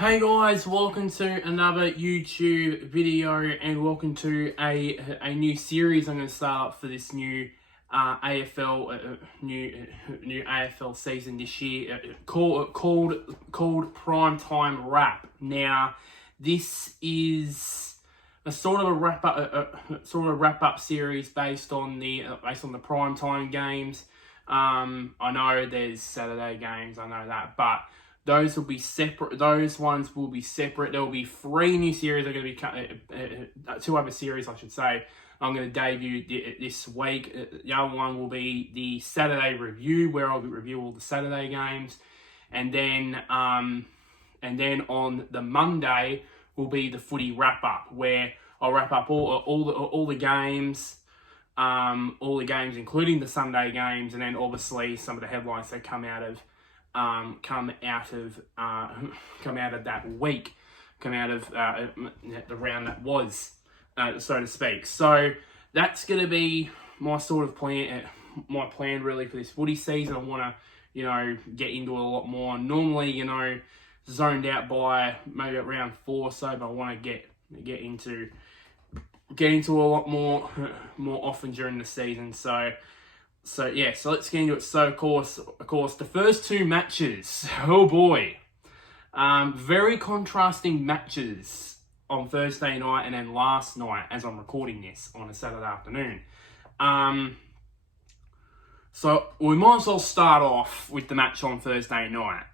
Hey guys, welcome to another YouTube video and welcome to a new series I'm going to start up for this new AFL new AFL season this year called Primetime Wrap. Now, this is a sort of a wrap up series based on the primetime games. I know there's Saturday games, I know that, but those will be separate. Those ones will be separate. There will be 3 new series. Are going to be 2 other series, I should say. I'm going to debut this week. The other one will be the Saturday review, where I'll review all the Saturday games, and then on the Monday will be the footy wrap up, where I'll wrap up all the games. Including the Sunday games, and then obviously some of the headlines that come out of that week, come out of the round that was, so to speak. So that's going to be my sort of plan, my plan really for this footy season. I want to, get into it a lot more. Normally, zoned out by maybe at round 4 or so, but I want to get into a lot more often during the season. So let's get into it. So of course, the first 2 matches, oh boy, very contrasting matches on Thursday night and then last night as I'm recording this on a Saturday afternoon. So we might as well start off with the match on Thursday night.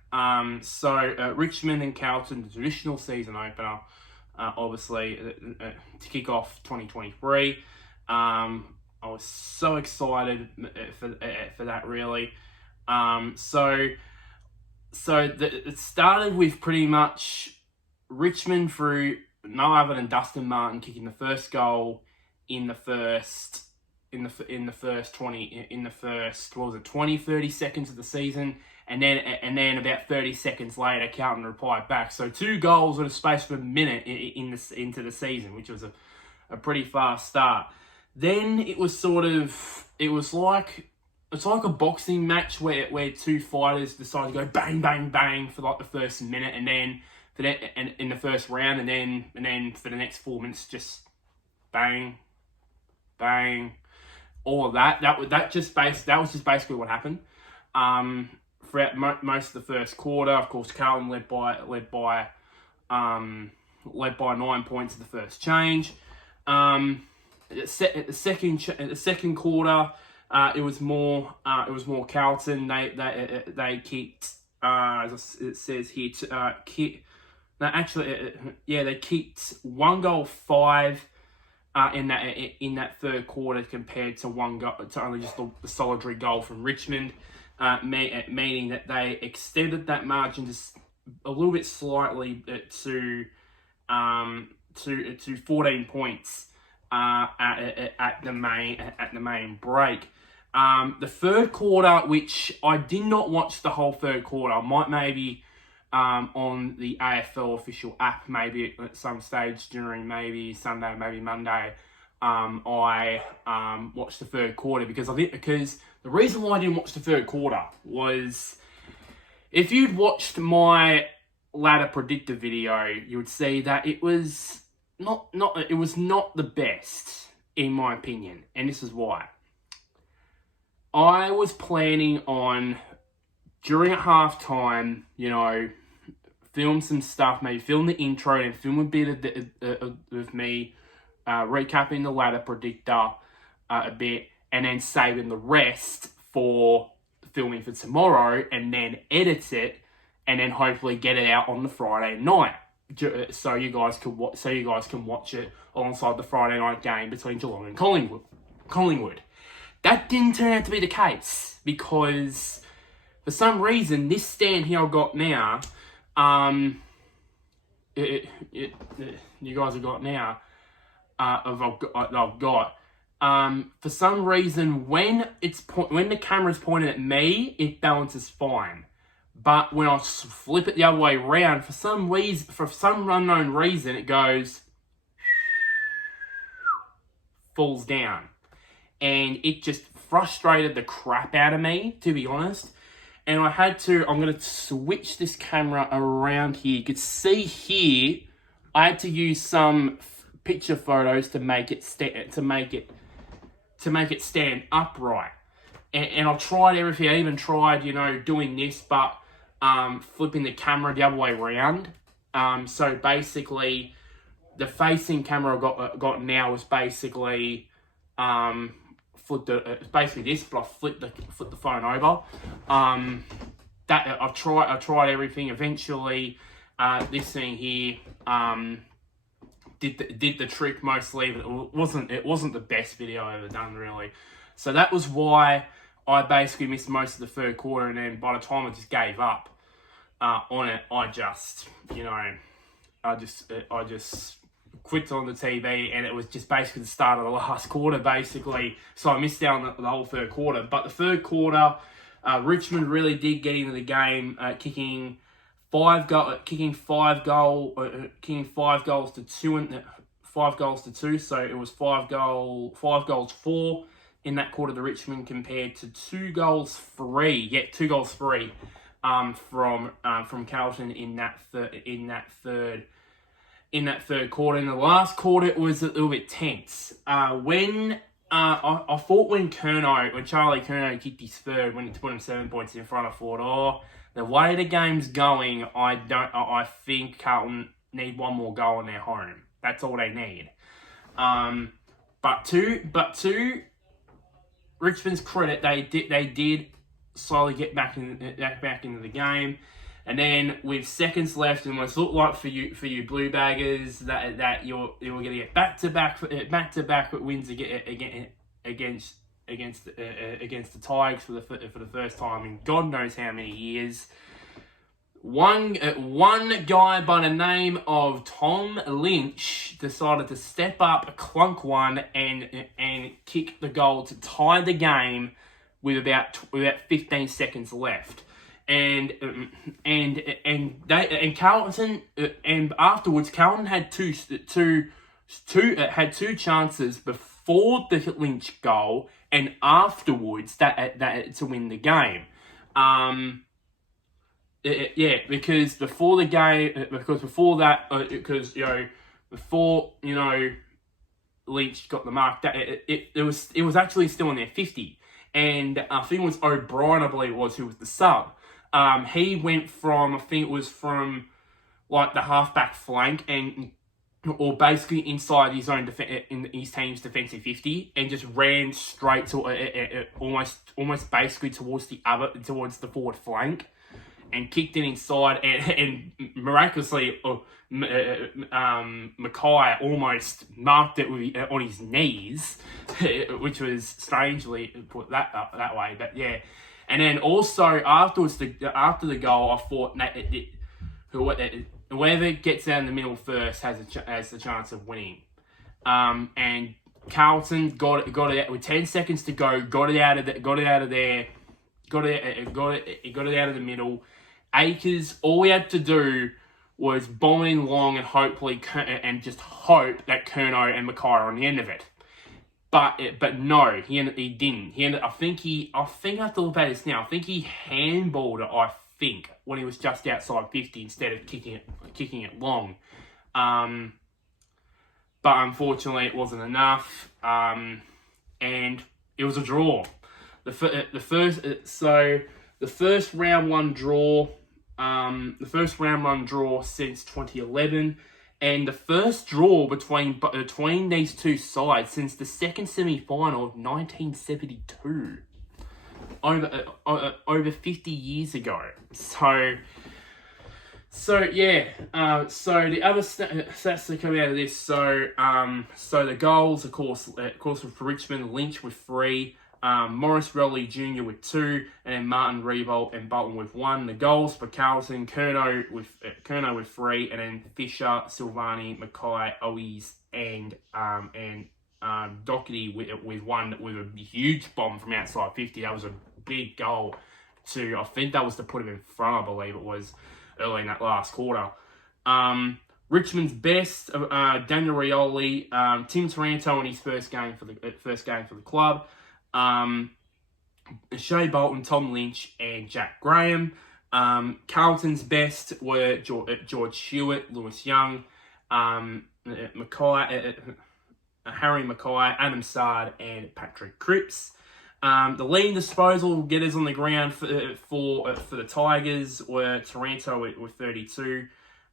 Richmond and Carlton, the traditional season opener, obviously to kick off 2023. I was so excited for that, really. It started with pretty much Richmond through no other than Dustin Martin kicking the first goal in the first 30 seconds of the season, and then about 30 seconds later, Carlton replied back. So 2 goals in a space of a minute into the season, which was a pretty fast start. Then it was like a boxing match where 2 fighters decide to go bang bang bang for like the first minute, and then in the first round, and then for the next 4 minutes just bang bang, all of that. That was just basically what happened. Throughout most of the first quarter, of course, Carlton led by 9 points at the first change. The second quarter, it was more Carlton. They kicked, as it says here, they kicked 1 goal 5 in that third quarter, compared to only just the solitary goal from Richmond, meaning that they extended that margin just a little bit slightly to 14 points. At the main break. The third quarter, which I did not watch the whole third quarter, I might maybe on the AFL official app, maybe at some stage during maybe Sunday, maybe Monday, I watched the third quarter because the reason why I didn't watch the third quarter was, if you'd watched my ladder predictor video, you would see that it was not the best, in my opinion, and this is why. I was planning on, during a halftime, film some stuff, maybe film the intro and film a bit of me recapping the ladder predictor a bit, and then saving the rest for filming for tomorrow, and then edit it, and then hopefully get it out on the Friday night, so you guys can watch it alongside the Friday night game between Geelong and Collingwood. That didn't turn out to be the case, because for some reason this stand here I've got now, you guys have got now, I've got. For some reason, when the camera's pointed at me, it balances fine. But when I flip it the other way around, for some unknown reason, it falls down. And it just frustrated the crap out of me, to be honest. And I'm going to switch this camera around here. You could see here, I had to use some picture photos to make it stand upright. And I tried everything. I even tried, doing this, but flipping the camera the other way around. So basically, the facing camera I got now is basically basically this, but I flipped the phone over. That I tried everything. Eventually, this thing here did the trick mostly, but it wasn't the best video I've ever done, really. So that was why I basically missed most of the third quarter, and then by the time I just gave up on it, I just quit on the TV, and it was just basically the start of the last quarter, basically. So I missed out on the whole third quarter. But the third quarter, Richmond really did get into the game, kicking five goals to two. So it was 5 goals 4 in that quarter to Richmond, compared to 2 goals 3. Yeah, 2 goals 3 from Carlton in that third quarter. In the last quarter, it was a little bit tense. I thought when Charlie Curnow kicked his third, when he put him 7 points in front, I thought, the way the game's going, I think Carlton need one more goal in their home. That's all they need. But to Richmond's credit, they did slowly get back into the game. And then with seconds left, and what it looked like for you Blue Baggers, that you're going to get back to back wins against the Tigers for the first time in God knows how many years. One guy by the name of Tom Lynch decided to step up, clunk one, and kick the goal to tie the game with about 15 seconds left. And Carlton, and afterwards, Carlton had two chances before the Lynch goal, and afterwards that to win the game. Because before Lynch got the mark, it was actually still in their 50, and I think it was O'Brien, I believe it was, who was the sub. He went from like the halfback flank or basically inside his own in his team's defensive 50, and just ran straight to almost basically towards the forward flank, and kicked it inside, and miraculously Mackay almost marked it on his knees, which was strangely put that way, but yeah. And then also afterwards, after the goal, I thought whoever gets out in the middle first has the chance of winning. And Carlton got it with 10 seconds to go, got it out of the middle. Akers, all we had to do was bomb it in long and just hope that Curnow and Mackay are on the end of it. But no, he didn't. I think I have to look at this now. I think he handballed it, when he was just outside 50 instead of kicking it long. But unfortunately, it wasn't enough. And it was a draw. The first round one draw since 2011. And the first draw between these two sides since the second semi-final of 1972, over 50 years ago. So yeah. So the other stats that come out of this. So the goals, of course, were for Richmond. Lynch with 3. Morris Rowley Jr. with 2, and then Martin Rebold and Bolton with 1. The goals for Carlton, Curnow with 3, and then Fisher, Silvani, Mackay, Owies, and Doherty with 1, with a huge bomb from outside 50. That was a big goal I think that was to put him in front, I believe it was, early in that last quarter. Richmond's best, Daniel Rioli, Tim Taranto in his first game for the club. Shea Bolton, Tom Lynch, and Jack Graham. Carlton's best were George Stewart, Lewis Young, Harry Mackay, Adam Sard, and Patrick Cripps. The leading disposal getters on the ground for the Tigers were Taranto with 32,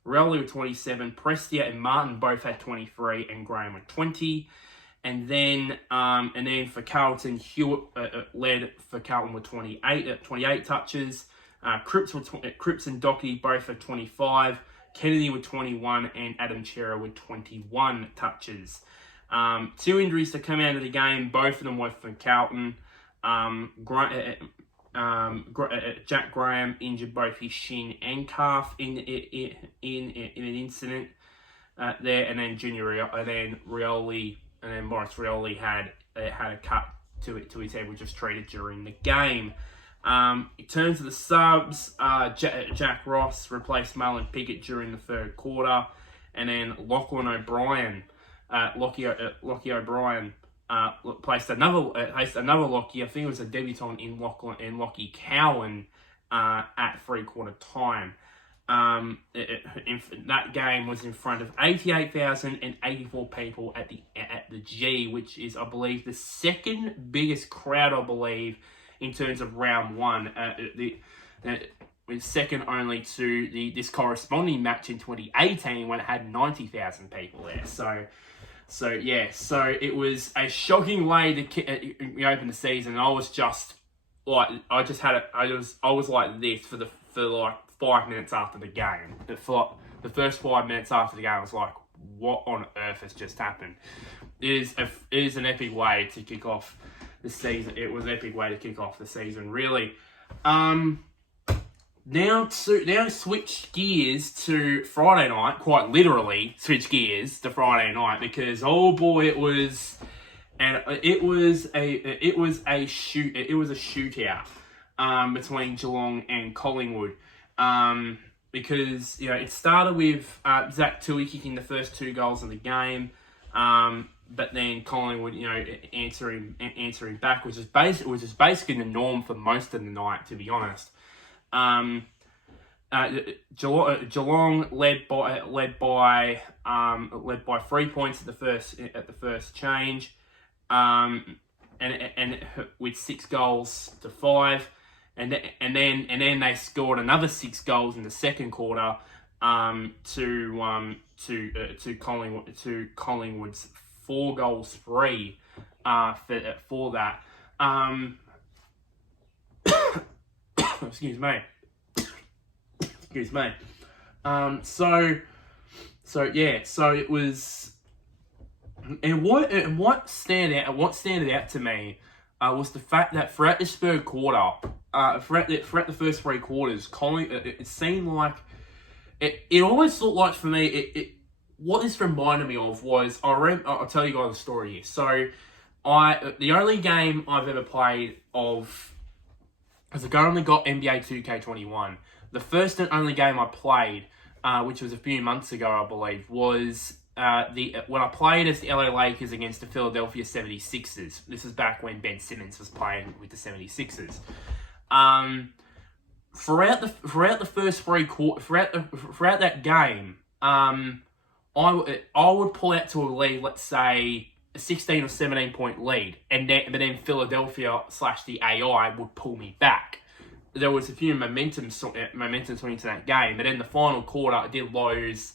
Rowley with 27, Prestia and Martin both had 23, and Graham with 20. And then for Carlton, Hewitt led for Carlton with 28 touches. Cripps and Doherty both at 25. Kennedy with 21 and Adam Chera with 21 touches. 2 injuries to come out of the game. Both of them were for Carlton. Jack Graham injured both his shin and calf in an incident there, and then Maurice Rioli had a cut to his head, which was treated during the game. In terms of the subs, Jack Ross replaced Marlon Pickett during the third quarter, and then Lachlan O'Brien, Lockie O'Brien, placed another Lockie. I think it was a debutant in Lockie Cowan at 3/4 time. That game was in front of 88,084 people at the G, which is, I believe, the second biggest crowd, I believe, in terms of round one. Second only to this corresponding match in 2018 when it had 90,000 people there. So it was a shocking way to open the season. I was just like, I was like this for like 5 minutes after the game. For the first 5 minutes after the game, I was like, what on earth has just happened? It is an epic way to kick off the season. It was an epic way to kick off the season, really. Now switch gears to Friday night. Quite literally, switch gears to Friday night, because oh boy, it was a shootout between Geelong and Collingwood. Because it started with Zach Tui kicking the first 2 goals of the game, but then Collingwood answering back, which is basically the norm for most of the night, to be honest. Geelong led by 3 points at the first change, and with 6 goals to 5, and then they scored another 6 goals in the second quarter to Collingwood's 4 goals free for that. Excuse me. So it was, and what standed out to me was the fact that throughout this third quarter, throughout the first 3 quarters, it seemed like it always looked like, for me, what this reminded me of was, I'll tell you guys a story here. So the only game I've ever played of, as I only got NBA 2K21. The first and only game I played, which was a few months ago, I believe, was when I played as the LA Lakers against the Philadelphia 76ers. This is back when Ben Simmons was playing with the 76ers. Throughout the first 3 quarters, throughout that game, I would pull out to a lead, let's say a 16 or 17 point lead, but then Philadelphia / the AI would pull me back. There was a few momentum swings to that game, but in the final quarter, I did lose,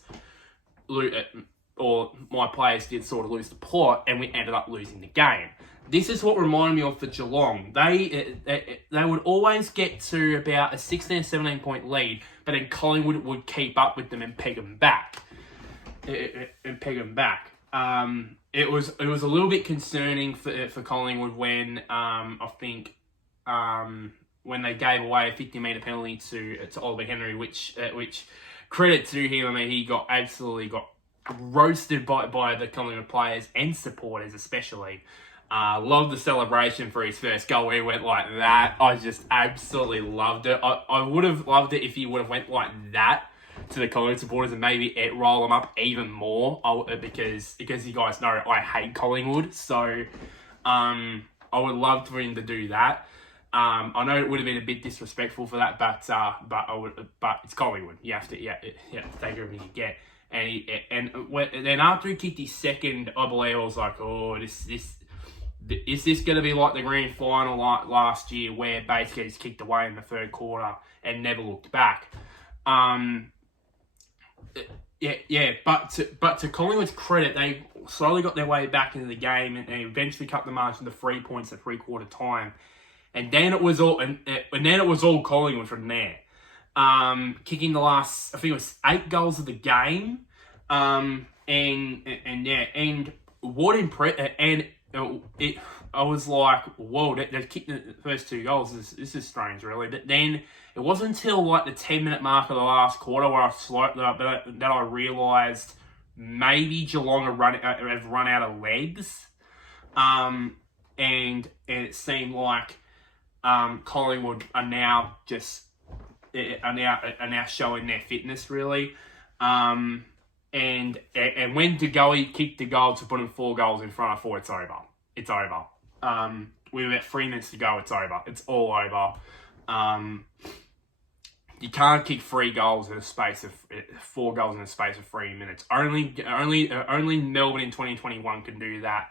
or my players did sort of lose the plot, and we ended up losing the game. This is what reminded me of for Geelong. They would always get to about a 16 or 17 point lead, but then Collingwood would keep up with them and peg them back. It was a little bit concerning for Collingwood when I think when they gave away a 50-metre penalty to Oliver Henry, which credit to him. I mean, he got roasted by the Collingwood players and supporters especially. Loved the celebration for his first goal. He went like that. I just absolutely loved it. I would have loved it if he would have went like that to the Collingwood supporters and maybe roll them up even more, because you guys know I hate Collingwood, so I would love for him to do that. I know it would have been a bit disrespectful for that, but it's Collingwood. You have to take everything you get. And then after he kicked his second, I believe I was like, oh, is this going to be like the grand final like last year, where basically he's kicked away in the third quarter and never looked back? But to Collingwood's credit, they slowly got their way back into the game, and they eventually cut the margin to 3 points at three-quarter time. And then it was all Collingwood from there. Kicking the last, I think it was 8 goals of the game. I was like, whoa, they kicked the first 2 goals. This is strange, really. But then it wasn't until like the 10-minute mark of the last quarter where that I realised maybe Geelong have run out of legs. And it seemed like Collingwood are now showing their fitness, really. And when De Goey kicked the goal to put in 4 goals in front, I thought it's over. It's over. With about 3 minutes to go, it's over. It's all over. You can't kick 3 goals in a space of 4 goals in a space of 3 minutes. Only Melbourne in 2021 can do that.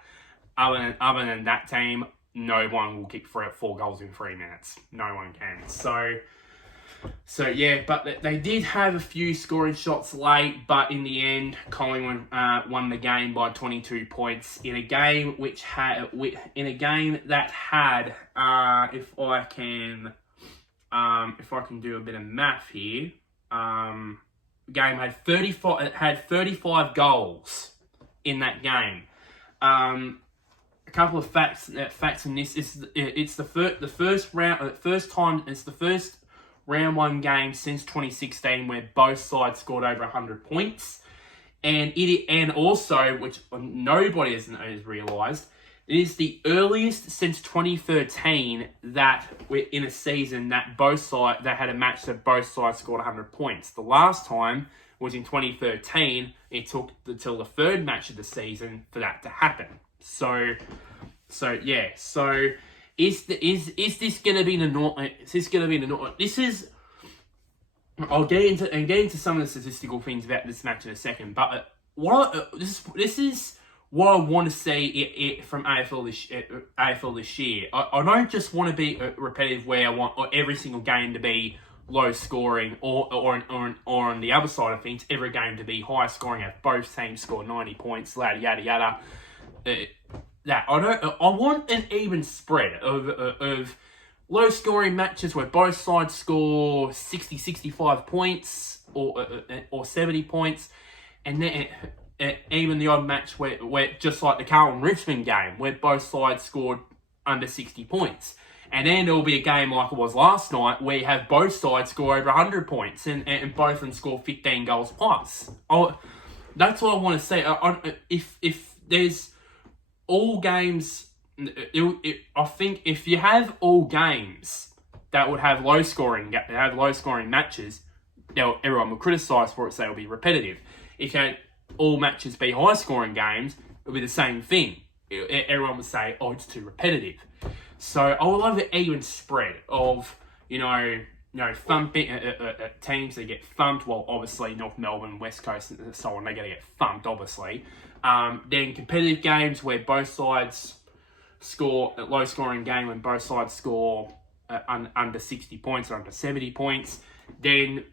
Other than that team, no one will kick 4 goals in 3 minutes. No one can. So yeah, but they did have a few scoring shots late, but in the end, Collingwood won the game by 22 points in a game that had if I can do a bit of math here, game had 35 goals in that game. A couple of facts in this is it's the first round 1 game since 2016 where both sides scored over 100 points, and also, which nobody has realised, it is the earliest since 2013 that in a season that had a match that both sides scored 100 points. The last time was in 2013. It took until the 3rd match of the season for that to happen. So yeah. So is this going to be the norm? Is this going to be the norm? I'll get into some of the statistical things about this match in a second. But this is what I want to see from AFL this year. I don't just want to be repetitive where I want every single game to be low scoring, or on the other side of things, every game to be high scoring. Have both teams score 90 points, yada yada. I want an even spread of low scoring matches where both sides score 60, 65 points or 70 points, and then even the odd match where just like the Carlton Richmond game where both sides scored under 60 points. And then there will be a game like it was last night where you have both sides score over 100 points and both of them score 15 goals plus. That's what I want to say. If there's all games, I think if you have all games that would have low scoring matches, everyone will criticise for it, say it'll be repetitive. If you had all matches be high scoring games, it'll be the same thing. Everyone would say, oh, it's too repetitive. So I would love an even spread of, thumping teams that get thumped. Well, obviously North Melbourne, West Coast, and so on, they're going to get thumped, obviously. Then competitive games where both sides score a low scoring game when both sides score under 60 points or under 70 points. Then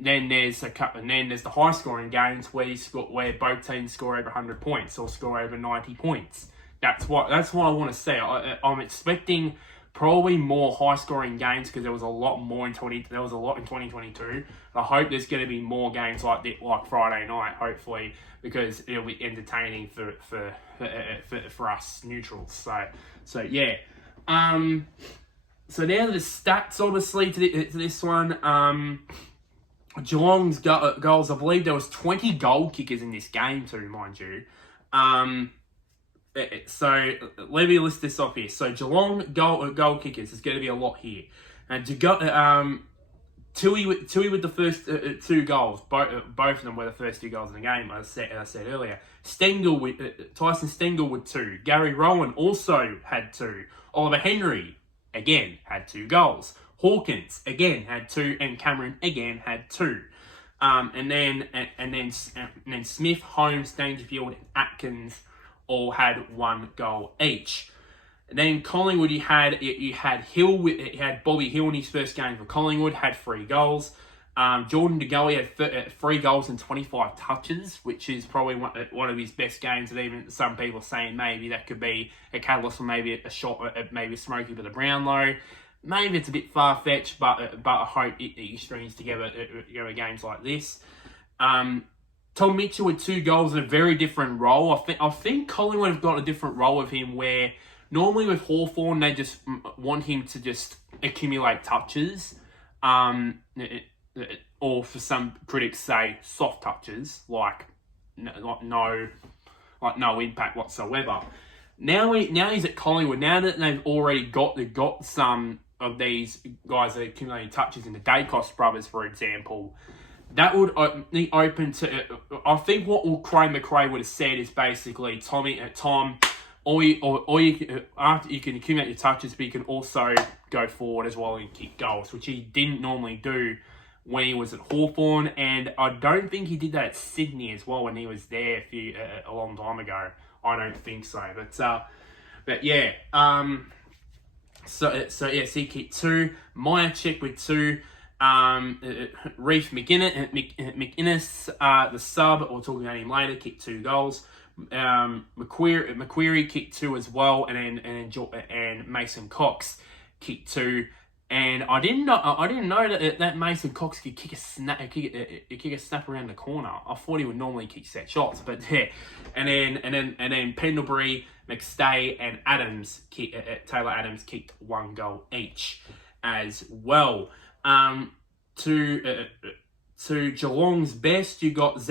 there's the high scoring games where both teams score over 100 points or score over 90 points. That's what I want to see. I'm expecting probably more high scoring games because there was a lot in 2022. I hope there's going to be more games like Friday night, hopefully, because it'll be entertaining for us neutrals. So yeah. So now the stats, obviously, to this one. Geelong's goals, I believe there was 20 goal kickers in this game too, mind you. So let me list this off here. So Geelong goal kickers, there's going to be a lot here. And Tui with the first 2 goals. Both of them were the first 2 goals in the game, as I said earlier. Tyson Stengel with 2. Gary Rowan also had 2. Oliver Henry again, had 2 goals. Hawkins, again, had 2, and Cameron, again, had 2. And then Smith, Holmes, Dangerfield, and Atkins all had 1 goal each. And then Collingwood, you had Hill, you had Bobby Hill in his first game for Collingwood, had 3 goals. Jordan De Goey had 3 goals and 25 touches, which is probably one of his best games. And even some people saying maybe that could be a catalyst for maybe a shot, maybe a smoky for the Brownlow. Maybe it's a bit far-fetched, but I hope he strings together games like this. Tom Mitchell with 2 goals in a very different role. I think Collingwood have got a different role with him where normally with Hawthorn they just want him to just accumulate touches, or for some critics say soft touches, like no impact whatsoever. Now he's at Collingwood. Now that they've already got some of these guys that are accumulating touches in the Dacos brothers, for example, that would be open to. I think what Craig McRae would have said is basically, Tom, after you can accumulate your touches, but you can also go forward as well and kick goals, which he didn't normally do when he was at Hawthorn, and I don't think he did that at Sydney as well when he was there a long time ago. I don't think so, but yeah. So he kicked 2. Myercheck with 2. Reef McInnes, the sub, we'll talk about him later, kicked 2 goals. McQuarrie kicked 2 as well, and Mason Cox kicked 2. And I didn't know that Mason Cox could kick a snap around the corner. I thought he would normally kick set shots, but yeah. And then Pendlebury, McStay, and Taylor Adams kicked 1 goal each as well. To Geelong's best, you got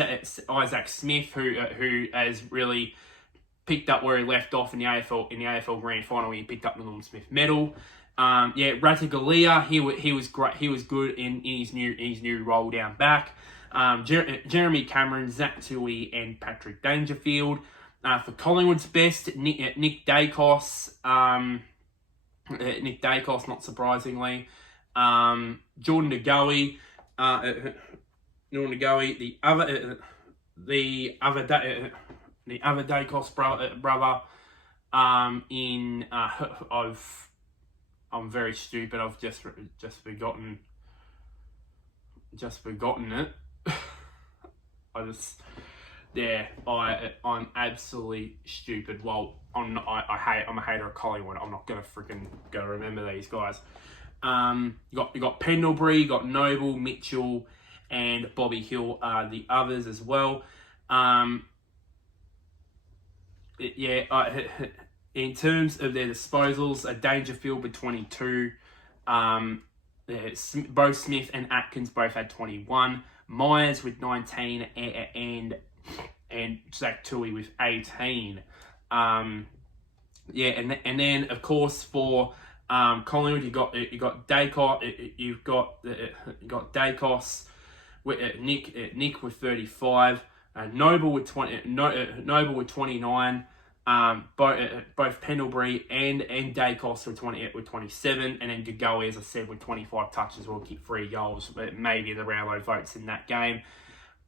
Isaac Smith, who has really picked up where he left off in the AFL Grand Final, where he picked up the Norm Smith medal. Ratugolea, he was great. He was good in his new role down back. Jeremy Cameron, Zach Tui, and Patrick Dangerfield. For Collingwood's best, Nick Dacos. Not surprisingly. Jordan De Goey. The other Dacos brother. I'm very stupid. I've just forgotten it. I'm absolutely stupid. Well, I'm a hater of Collingwood. I'm not gonna remember these guys. You got Pendlebury, you got Noble, Mitchell, and Bobby Hill are the others as well. In terms of their disposals, a Dangerfield with 22. Both Smith and Atkins both had 21. Myers with 19 and Zach Tui with 18. And then of course for Collingwood you got Dacos. You've got Dacos with Nick with 35. Noble with 29. Both Pendlebury and Dacos with 27, and then De Goey, as I said, with 25 touches, will kick 3 goals, but maybe the Brownlow votes in that game.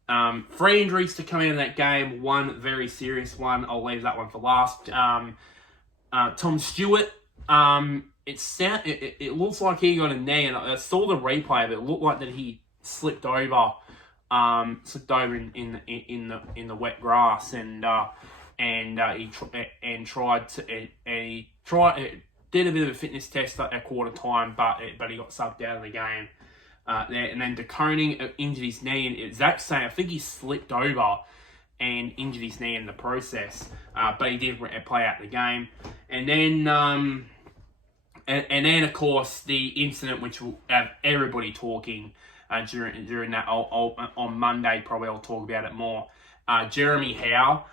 3 injuries to come in that game. One very serious one. I'll leave that one for last. Tom Stewart. It looks like he got a knee, and I saw the replay, but it looked like that he slipped over in the wet grass, and he did a bit of a fitness test at quarter time, but he got subbed out of the game there. And then De Koning injured his knee, and Zach's saying I think he slipped over and injured his knee in the process, but he did play out the game. And then of course the incident which will have everybody talking during that. On Monday probably I'll talk about it more. Jeremy Howe.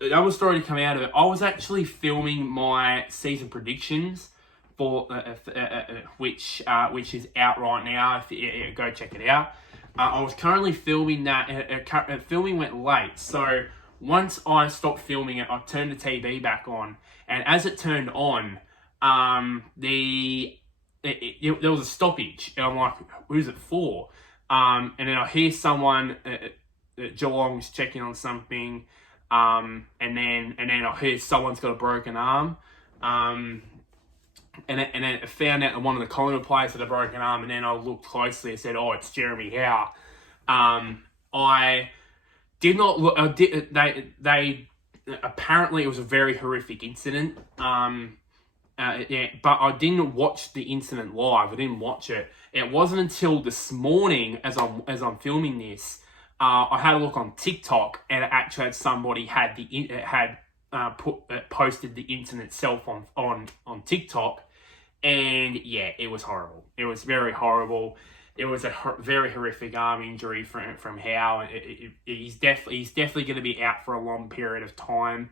Another story to come out of it. I was actually filming my season predictions for which is out right now. Go check it out. I was currently filming that. Filming went late, so once I stopped filming it, I turned the TV back on, and as it turned on, there was a stoppage, and I'm like, who's it for? And then I hear someone at Geelong's checking on something, and then I hear someone's got a broken arm, and then I found out that one of the Collingwood players had a broken arm, and then I looked closely and said, oh, it's Jeremy Howe. I did not look. They apparently it was a very horrific incident. Yeah, but I didn't watch the incident live. I didn't watch it. It wasn't until this morning, as I'm filming this, I had a look on TikTok, and it actually had somebody posted the incident itself on TikTok, and yeah, it was horrible. It was very horrible. It was a very horrific arm injury from Howe. He's definitely going to be out for a long period of time.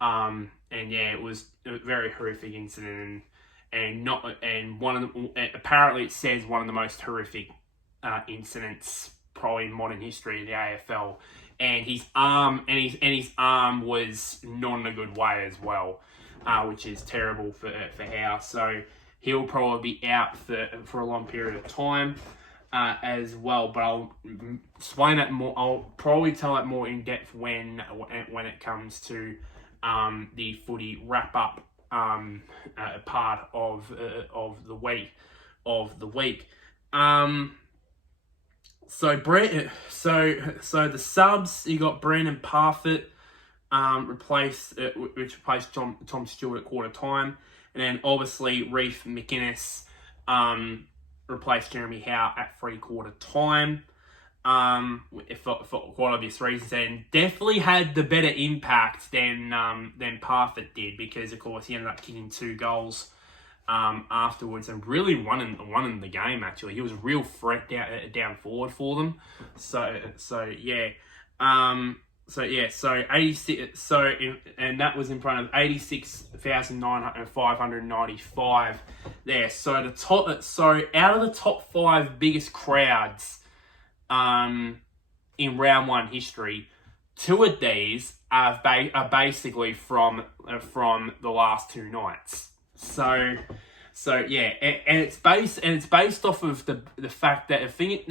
And yeah, it was a very horrific incident, and one of the, apparently it says one of the most horrific incidents probably in modern history of the AFL. And his arm was not in a good way as well, which is terrible for Howe. So he'll probably be out for a long period of time as well. But I'll explain that more. I'll probably tell it more in depth when it comes to the footy wrap up part of the week. So the subs, you got Brandon Parfitt which replaced Tom Stewart at quarter time, and then obviously Reef McInnes replaced Jeremy Howe at 3/4 time. For quite obvious reasons, and definitely had the better impact than Parfitt did, because of course he ended up kicking 2 goals afterwards and really won in the game. Actually, he was a real threat down forward for them. So 86. And that was in front of 86,595 there. So out of the top 5 biggest crowds in round 1 history, 2 of these are basically from the last 2 nights. So yeah, and it's based off of the fact that I think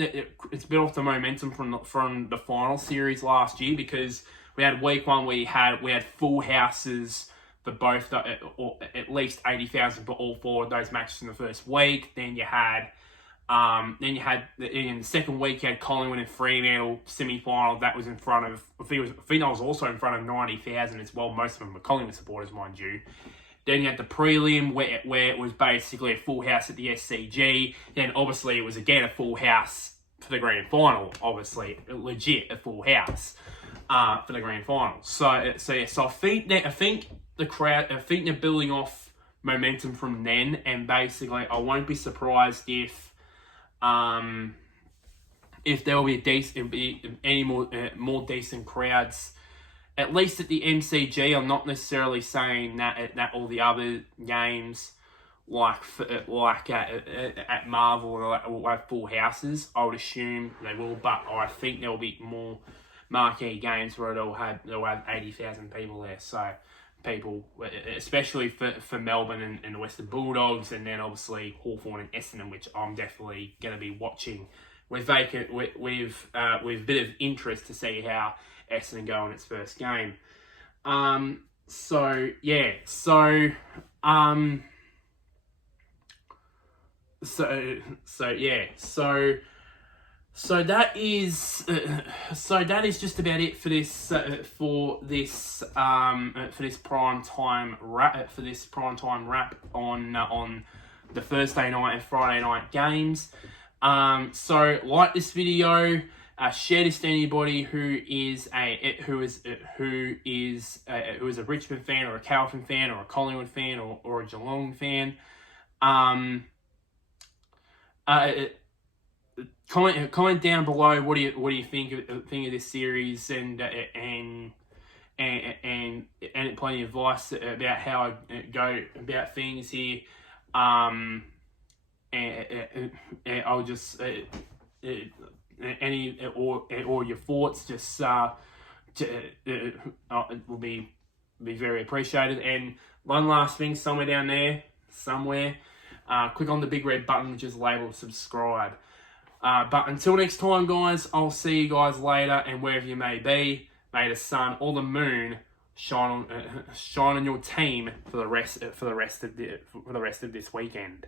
it's built off the momentum from the final series last year, because we had week 1 where we had full houses for both or at least 80,000 for all 4 of those matches in the first week. Then you had in the second week you had Collingwood and Fremantle semi-final. That was in front of, I think that was also in front of 90,000 as well. Most of them were Collingwood supporters, mind you. Then you had the prelim where it was basically a full house at the SCG. Then obviously it was again a full house for the grand final. Obviously, legit a full house for the grand final. So I think they're building off momentum from then, and basically I won't be surprised if there will be any more decent crowds, at least at the MCG. I'm not necessarily saying that all the other games, like at Marvel, will have full houses. I would assume they will, but I think there will be more marquee games where they'll have 80,000 people there. So people, especially for Melbourne and the Western Bulldogs, and then obviously Hawthorn and Essendon, which I'm definitely going to be watching with a bit of interest to see how Essendon go in its first game. So that is just about it for this prime time wrap on the Thursday night and Friday night games. So like this video, share this to anybody who is a Richmond fan, or a Carlton fan, or a Collingwood fan, or a Geelong fan. Comment down below what do you think of this series, and plenty of advice about how I go about things here. And I'll just any or your thoughts just will be very appreciated. And one last thing, somewhere down there, somewhere. Click on the big red button which is labelled subscribe. But until next time, guys, I'll see you guys later, and wherever you may be, may the sun or the moon shine on your team for the rest of this weekend.